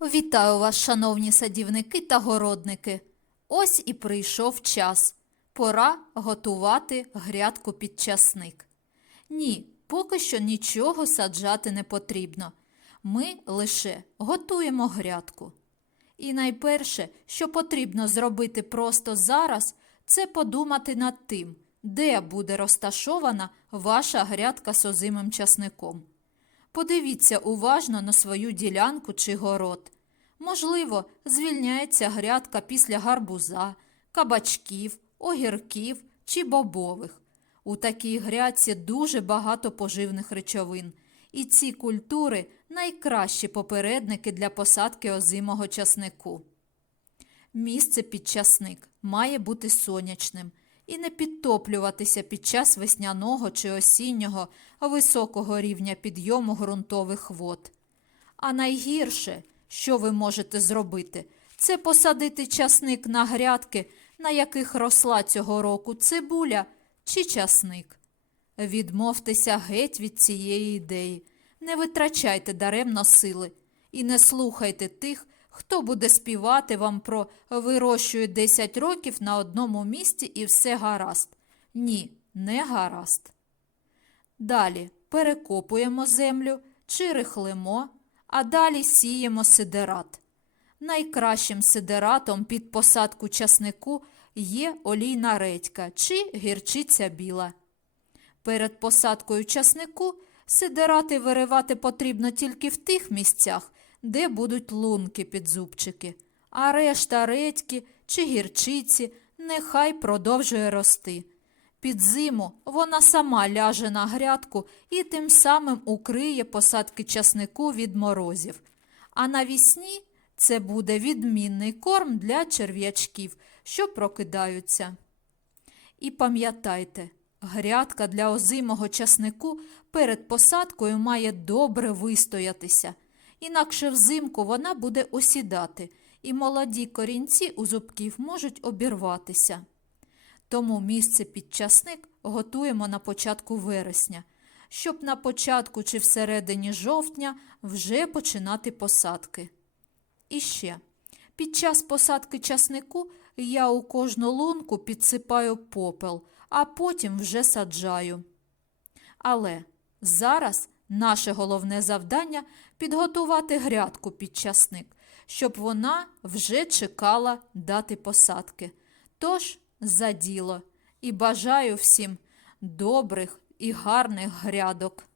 Вітаю вас, шановні садівники та городники. Ось і прийшов час. Пора готувати грядку під часник. Ні, поки що нічого саджати не потрібно. Ми лише готуємо грядку. І найперше, що потрібно зробити просто зараз, це подумати над тим, де буде розташована ваша грядка з озимим часником. Подивіться уважно на свою ділянку чи город. Можливо, звільняється грядка після гарбуза, кабачків, огірків чи бобових. У такій грядці дуже багато поживних речовин, і ці культури найкращі попередники для посадки озимого часнику. Місце під часник має бути сонячним і не підтоплюватися під час весняного чи осіннього високого рівня підйому ґрунтових вод. А найгірше, що ви можете зробити, це посадити часник на грядки, на яких росла цього року цибуля чи часник. Відмовтеся геть від цієї ідеї, не витрачайте даремно сили і не слухайте тих, хто буде співати вам про вирощую 10 років на одному місці і все гаразд. Ні, не гаразд. Далі перекопуємо землю чи рихлимо, а далі сіємо сидерат. Найкращим сидератом під посадку часнику є олійна редька чи гірчиця біла. Перед посадкою часнику сидерати виривати потрібно тільки в тих місцях, де будуть лунки під зубчики, а решта редьки чи гірчиці нехай продовжує рости. Під зиму вона сама ляже на грядку і тим самим укриє посадки часнику від морозів. А навісні це буде відмінний корм для черв'ячків, що прокидаються. І пам'ятайте, грядка для озимого часнику перед посадкою має добре вистоятися, інакше взимку вона буде осідати, і молоді корінці у зубків можуть обірватися. Тому місце під часник готуємо на початку вересня, щоб на початку чи всередині жовтня вже починати посадки. І ще, під час посадки часнику я у кожну лунку підсипаю попел, а потім вже саджаю. Але зараз наше головне завдання підготувати грядку під часник, щоб вона вже чекала дати посадки. Тож за діло і бажаю всім добрих і гарних грядок.